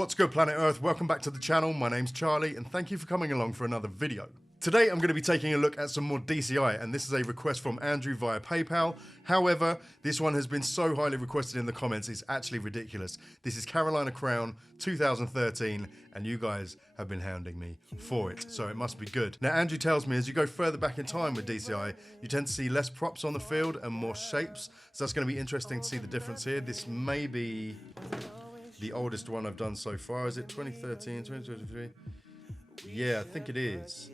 What's good, planet Earth? Welcome back to the channel. My name's Charlie, and thank you for coming along for another video. Today I'm going to be taking a look at some more DCI, and this is a request from Andrew via PayPal. However, this one has been so highly requested in the comments, it's actually ridiculous. This is Carolina Crown 2013, and you guys have been hounding me for it, so it must be good. Now, Andrew tells me as you go further back in time with DCI, you tend to see less props on the field and more shapes, so that's going to be interesting to see the difference here. This may be the oldest one I've done so far. Is it 2013, 2023? Yeah, I think it is.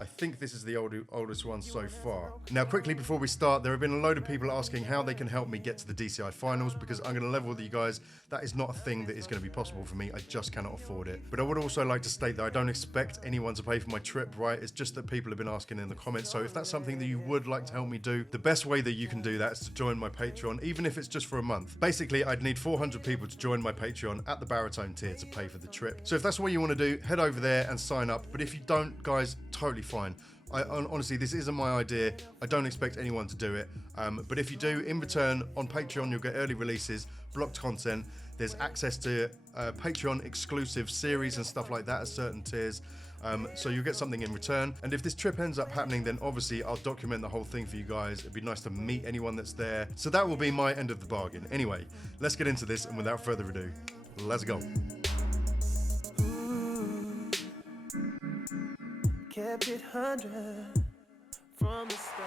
I think this is the oldest one so far. Now, quickly before we start, there have been a load of people asking how they can help me get to the DCI finals, because I'm going to level with you guys. That is not a thing that is going to be possible for me. I just cannot afford it. But I would also like to state that I don't expect anyone to pay for my trip, right? It's just that people have been asking in the comments. So if that's something that you would like to help me do, the best way that you can do that is to join my Patreon, even if it's just for a month. Basically, I'd need 400 people to join my Patreon at the baritone tier to pay for the trip. So if that's what you want to do, head over there and sign up. But if you don't, guys, totally fine. Honestly, this isn't my idea. I don't expect anyone to do it. But if you do, in return, on Patreon, you'll get early releases, blocked content. There's access to Patreon exclusive series and stuff like that at certain tiers. So you'll get something in return. And if this trip ends up happening, then obviously I'll document the whole thing for you guys. It'd be nice to meet anyone that's there. So that will be my end of the bargain. Anyway, let's get into this. And without further ado, let's go. Kept it 100 from the start.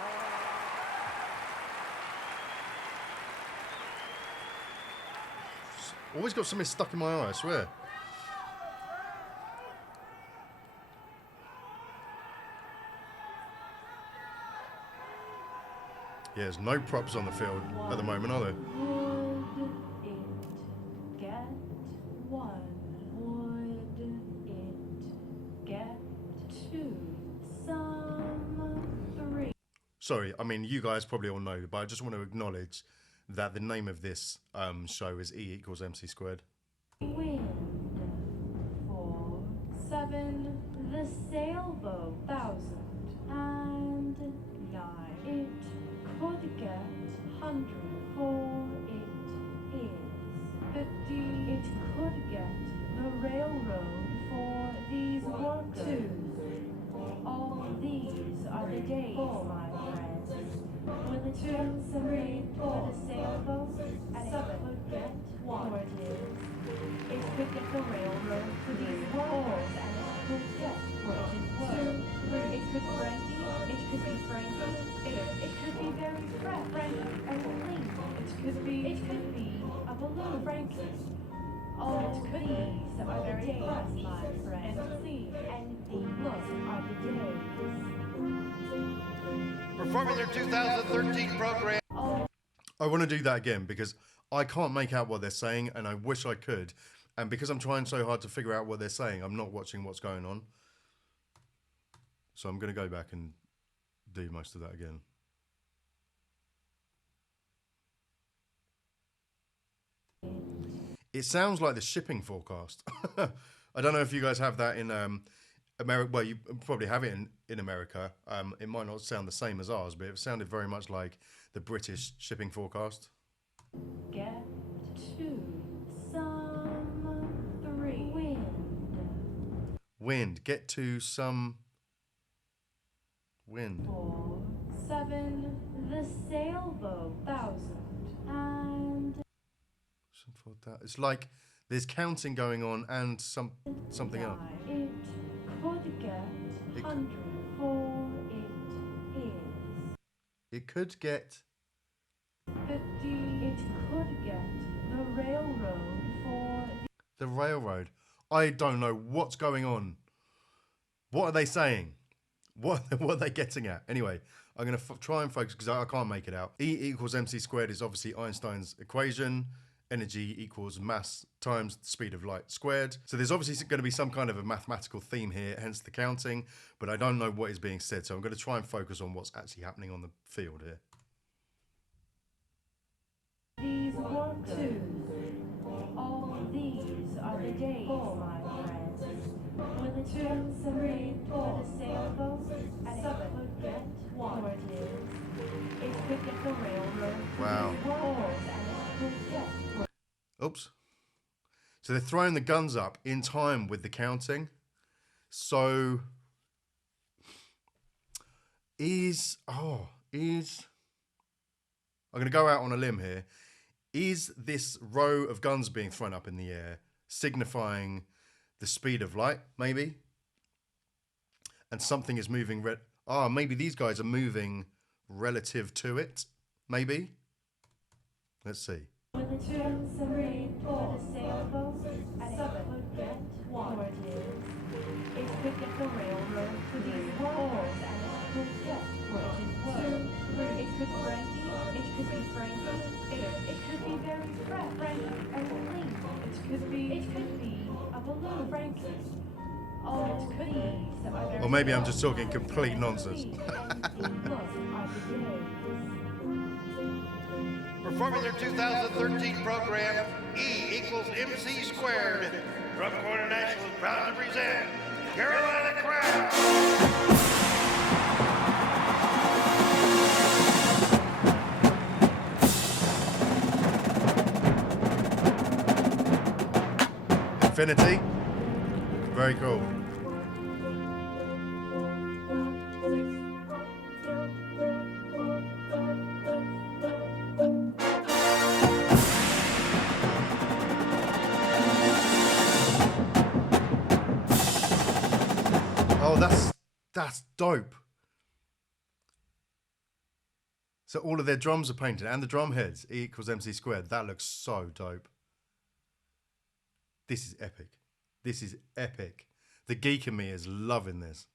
Always got something stuck in my eye, I swear. Yeah, there's no props on the field at the moment, are there? Would it get one? Would it get two? Some three. Sorry, I mean, you guys probably all know, but I just want to acknowledge that the name of this show is E equals MC squared. Wind. 4, 7. The sailboat. 1,000 and 9. It could get 100. For it is 50. It could get the railroad for these workers. All these are the days, my friends, when the turns are made for the sailboat, and it could get what it is. It could get the railroad for these workers, and it could get what it is. 2, 3. It could Frankie. It could be Frankie. It could be very Frankie and Clean. It could be a balloon Frankie. All these are the days, my friend, and these are the days. Performing their 2013 program. I want to do that again because I can't make out what they're saying, and I wish I could. And because I'm trying so hard to figure out what they're saying, I'm not watching what's going on. So I'm going to go back and do most of that again. It sounds like the shipping forecast. I don't know if you guys have that in America. Well, you probably have it in America. It might not sound the same as ours, but it sounded very much like the British shipping forecast. Get 2, some 3. Wind. Wind. Get to some wind. 4, 7. The sailboat. 1,000 and It's like there's counting going on and something else. 9. It could get 100. For it is It could get 50. It could get the railroad for the railroad. I don't know what's going on. What are they saying? What are they getting at? Anyway, I'm going to try and focus because I can't make it out. E equals mc squared is obviously Einstein's equation. Energy equals mass times the speed of light squared. So there's obviously going to be some kind of a mathematical theme here, hence the counting, but I don't know what is being said. So I'm going to try and focus on what's actually happening on the field here. these workers. All these are the days, my friends, when the turns are made for the sailboat, and it could get what it is. It could get the railroad. Wow. And it could get Oops. So they're throwing the guns up in time with the counting. So I'm going to go out on a limb here. Is this row of guns being thrown up in the air signifying the speed of light, maybe? And something is moving. Maybe these guys are moving relative to it, maybe? Let's see. 2, 3, 4, the sailboat, and it could get water. It could get the railroad to these oars, and it could get bridges. 2, 3, it could Frankie, it could be Frankie, it could be very Frankie and clean. It could be a balloon, Frankie. Oh, it could be. Or maybe I'm just talking complete nonsense. For Formula 2013 program, E equals MC squared. Drum Corps National is proud to present Carolina Crowd. Infinity. Very cool. Oh, that's dope. So all of their drums are painted and the drum heads, E equals MC squared. That looks so dope. This is epic. This is epic. The geek in me is loving this.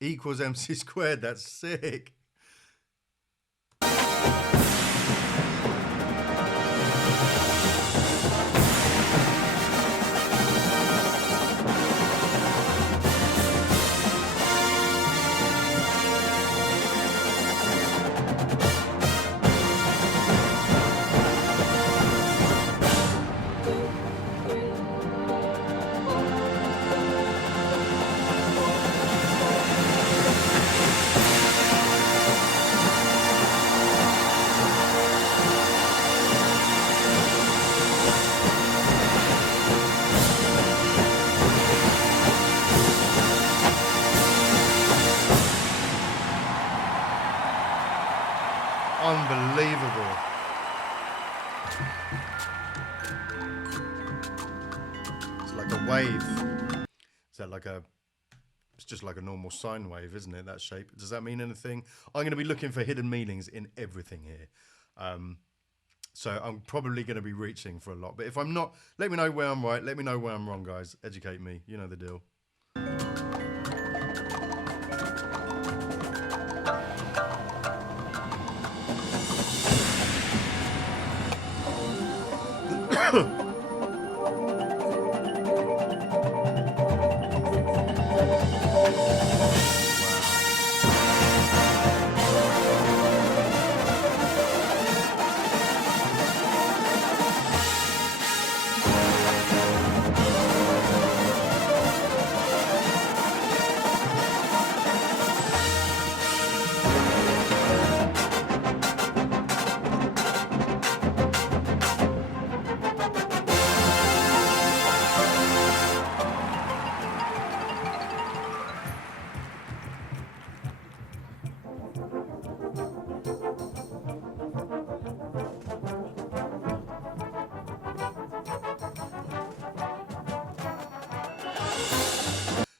Equals MC squared. That's sick. Unbelievable. It's like a wave. Is that like a... It's just like a normal sine wave, isn't it? That shape. Does that mean anything? I'm going to be looking for hidden meanings in everything here. So I'm probably going to be reaching for a lot. But if I'm not, let me know where I'm right. Let me know where I'm wrong, guys. Educate me. You know the deal.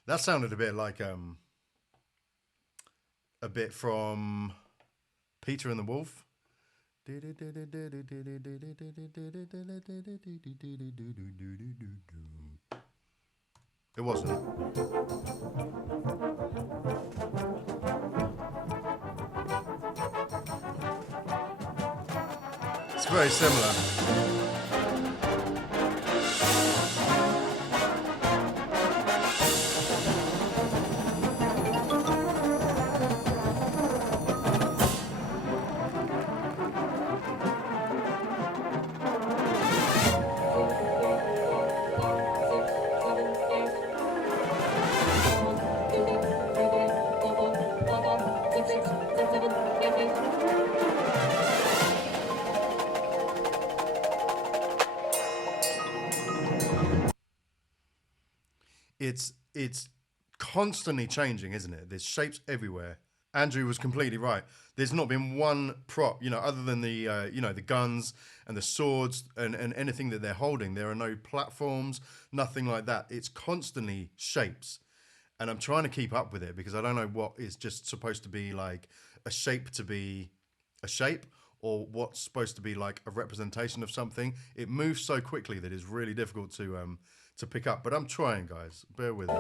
That sounded a bit like a bit from Peter and the Wolf. It wasn't. It's very similar. it's constantly changing, isn't it? There's shapes everywhere. Andrew was completely right. There's not been one prop, other than the the guns and the swords and anything that they're holding. There are no platforms, nothing like that. It's constantly shapes. And I'm trying to keep up with it because I don't know what is just supposed to be like a shape to be a shape, or what's supposed to be like a representation of something. It moves so quickly that it's really difficult to pick up. But I'm trying, guys. Bear with me.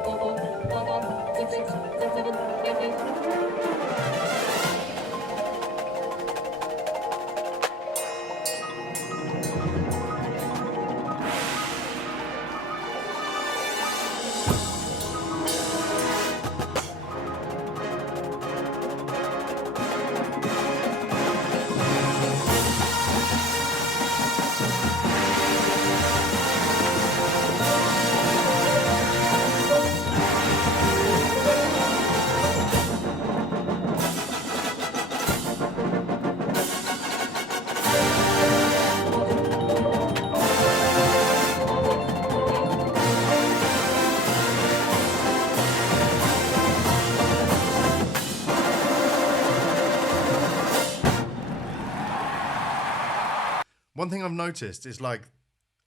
One thing I've noticed is like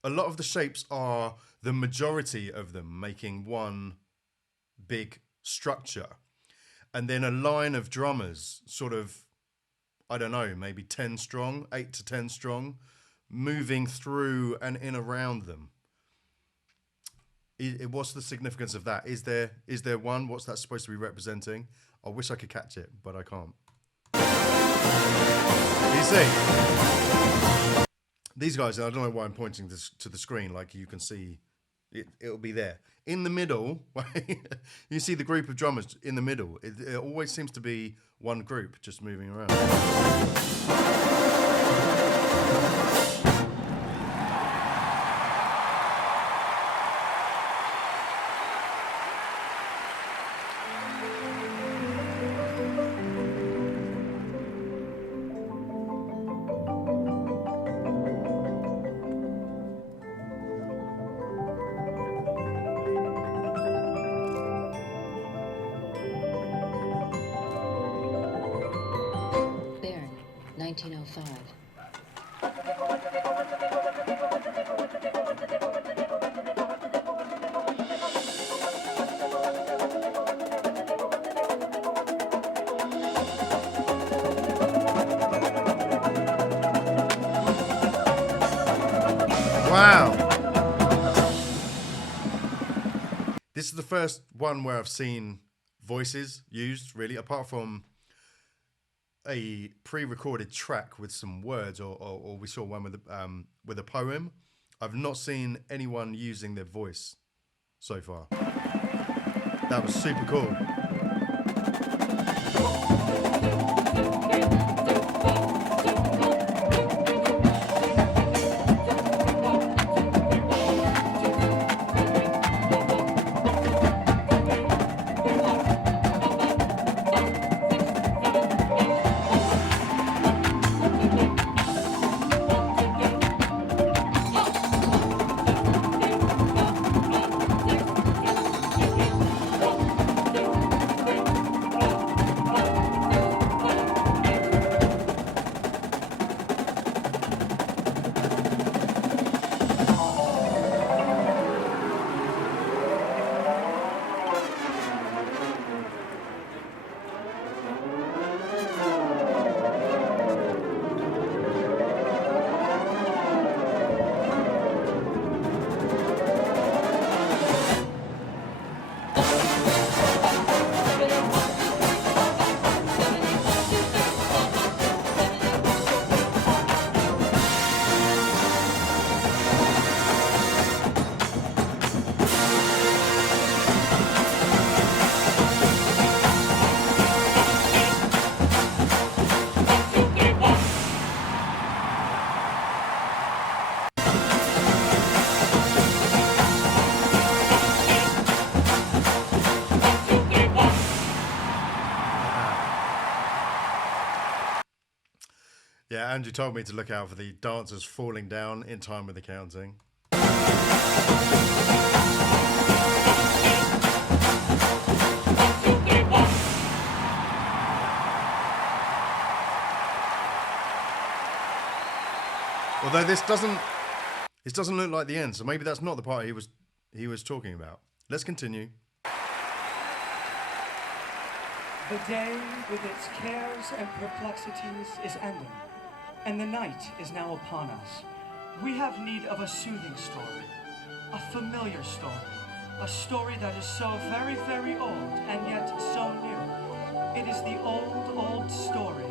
a lot of the shapes are the majority of them making one big structure. And then a line of drummers, sort of, I don't know, maybe 10 strong, 8 to 10 strong, moving through and in around them. What's the significance of that? Is there one? What's that supposed to be representing? I wish I could catch it, but I can't. You see? These guys, I don't know why I'm pointing this to the screen, like you can see it'll be there. In the middle, you see the group of drummers in the middle. It always seems to be one group just moving around. Baron, 1905. Wow. This is the first one where I've seen voices used, really, apart from a pre-recorded track with some words, or we saw one with a poem. I've not seen anyone using their voice so far. That was super cool. Yeah, Andrew told me to look out for the dancers falling down in time with the counting. Although this doesn't look like the end, so maybe that's not the part he was talking about. Let's continue. The day with its cares and perplexities is ending, and the night is now upon us. We have need of a soothing story, a familiar story, a story that is so very, very old and yet so new. It is the old, old story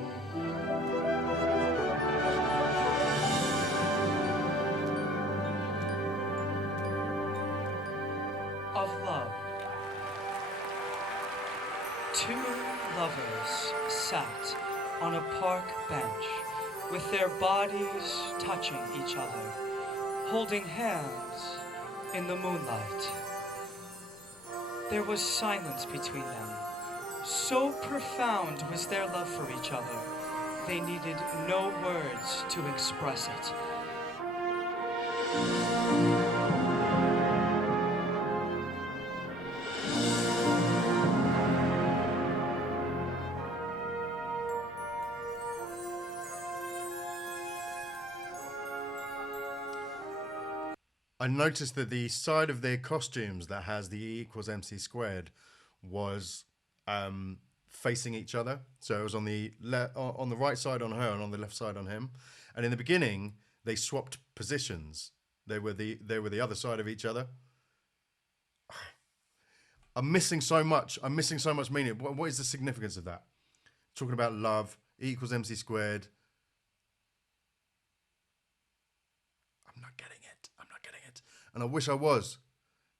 of love. Two lovers sat on a park bench with their bodies touching each other, holding hands in the moonlight. There was silence between them. So profound was their love for each other, they needed no words to express it. I noticed that the side of their costumes that has the E equals MC squared was facing each other. So it was on the right side on her and on the left side on him. And in the beginning, they swapped positions. They were the other side of each other. I'm missing so much. I'm missing so much meaning. What is the significance of that? Talking about love, E equals MC squared. I'm not getting it. I'm not getting it. And I wish I was.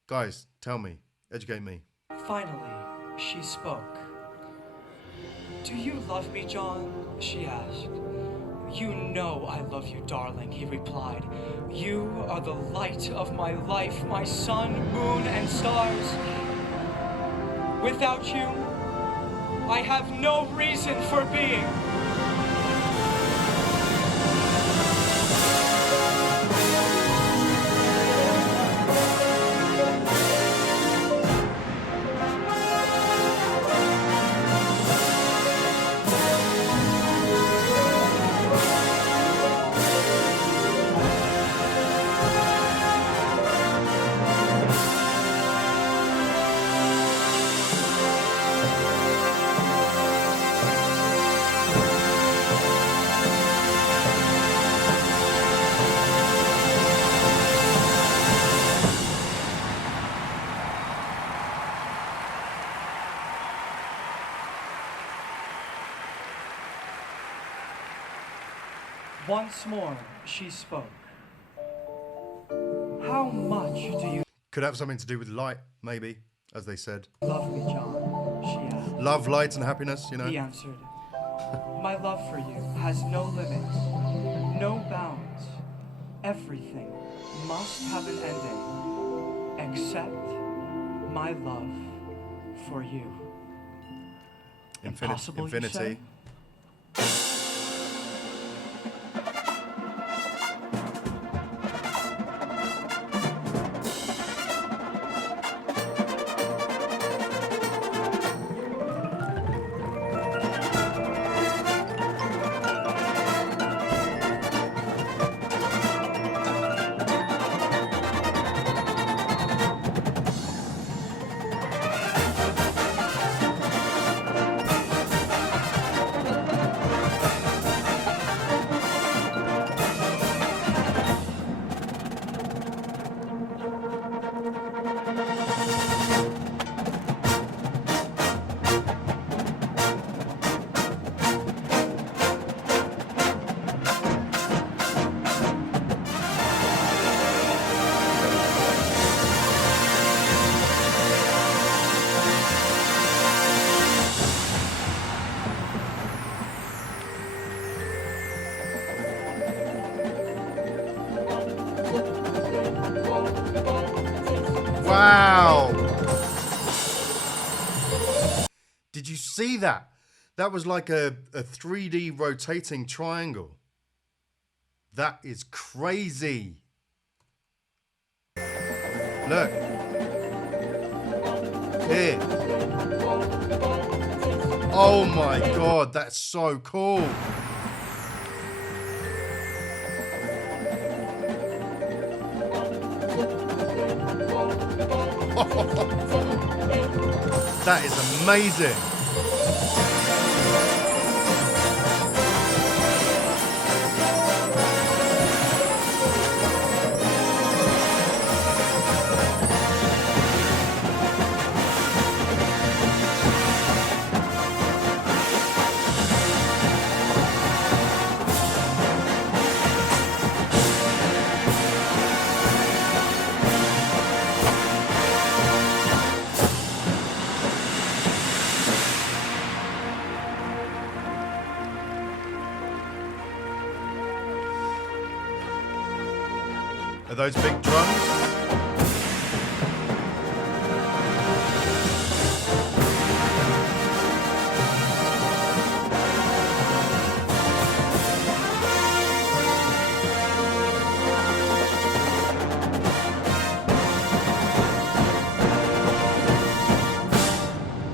Guys, tell me. Educate me. Finally, she spoke. "Do you love me, John?" she asked. "You know I love you, darling," he replied. "You are the light of my life, my sun, moon, and stars. Without you, I have no reason for being." Once more, she spoke. "How much do you Could have something to do with light, maybe, as they said. love me, John?" she asked. Love, light, and happiness, you know. He answered, "My love for you has no limits, no bounds. Everything must have an ending, except my love for you." Impossible, you Infinity. say? Wow! Did you see that? That was like a 3D rotating triangle. That is crazy. Look. Here. Oh my God, that's so cool. That is amazing. Are those big drums?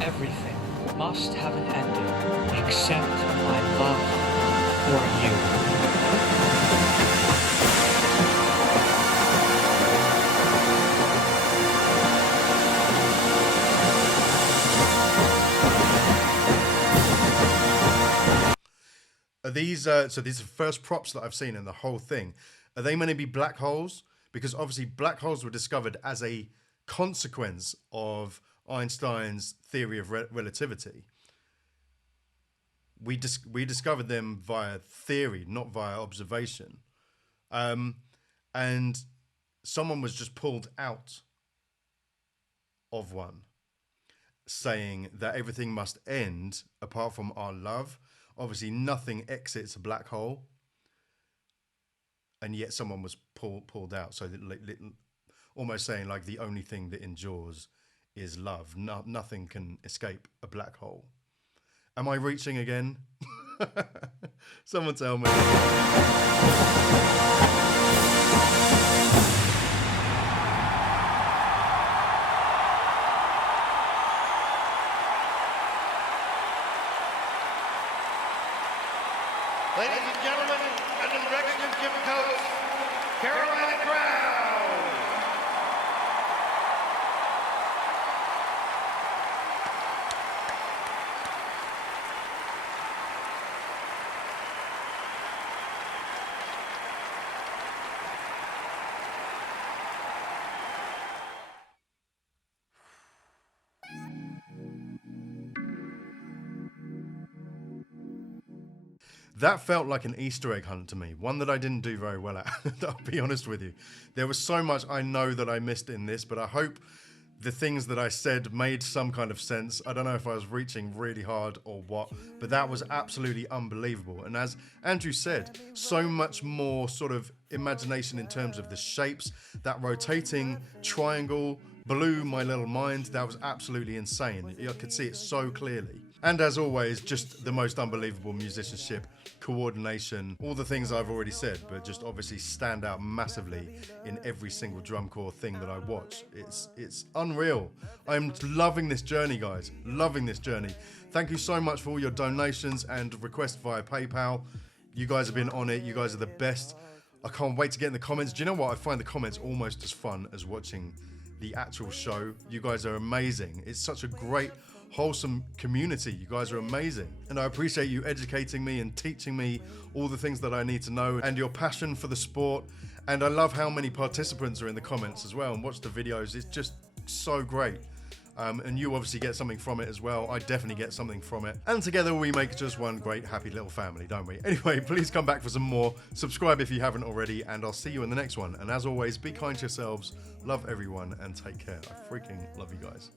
Everything must have an ending except my love for you. Are these, so these are the first props that I've seen in the whole thing. Are they meant to be black holes? Because obviously black holes were discovered as a consequence of Einstein's theory of relativity. We discovered them via theory, not via observation. And someone was just pulled out of one, saying that everything must end apart from our love. Obviously, nothing exits a black hole, and yet someone was pulled out. So almost saying like the only thing that endures is love. Nothing can escape a black hole. Am I reaching again? Someone tell me. Ladies and gentlemen, under the direction of Jim Coates, Carolina Crowd. That felt like an Easter egg hunt to me, one that I didn't do very well at, I'll be honest with you. There was so much I know that I missed in this, but I hope the things that I said made some kind of sense. I don't know if I was reaching really hard or what, but that was absolutely unbelievable. And as Andrew said, so much more sort of imagination in terms of the shapes. That rotating triangle blew my little mind. That was absolutely insane. I could see it so clearly. And as always, just the most unbelievable musicianship, coordination, all the things I've already said, but just obviously stand out massively in every single drum corps thing that I watch. It's unreal. I'm loving this journey, guys. Loving this journey. Thank you so much for all your donations and requests via PayPal. You guys have been on it. You guys are the best. I can't wait to get in the comments. Do you know what? I find the comments almost as fun as watching the actual show. You guys are amazing. It's such a great, wholesome community. You guys are amazing. And I appreciate you educating me and teaching me all the things that I need to know, and your passion for the sport. And I love how many participants are in the comments as well and watch the videos. It's just so great. And you obviously get something from it as well. I definitely get something from it. And together we make just one great, happy little family, don't we? Anyway, please come back for some more. Subscribe if you haven't already, and I'll see you in the next one. And as always, be kind to yourselves, love everyone, and take care. I freaking love you guys.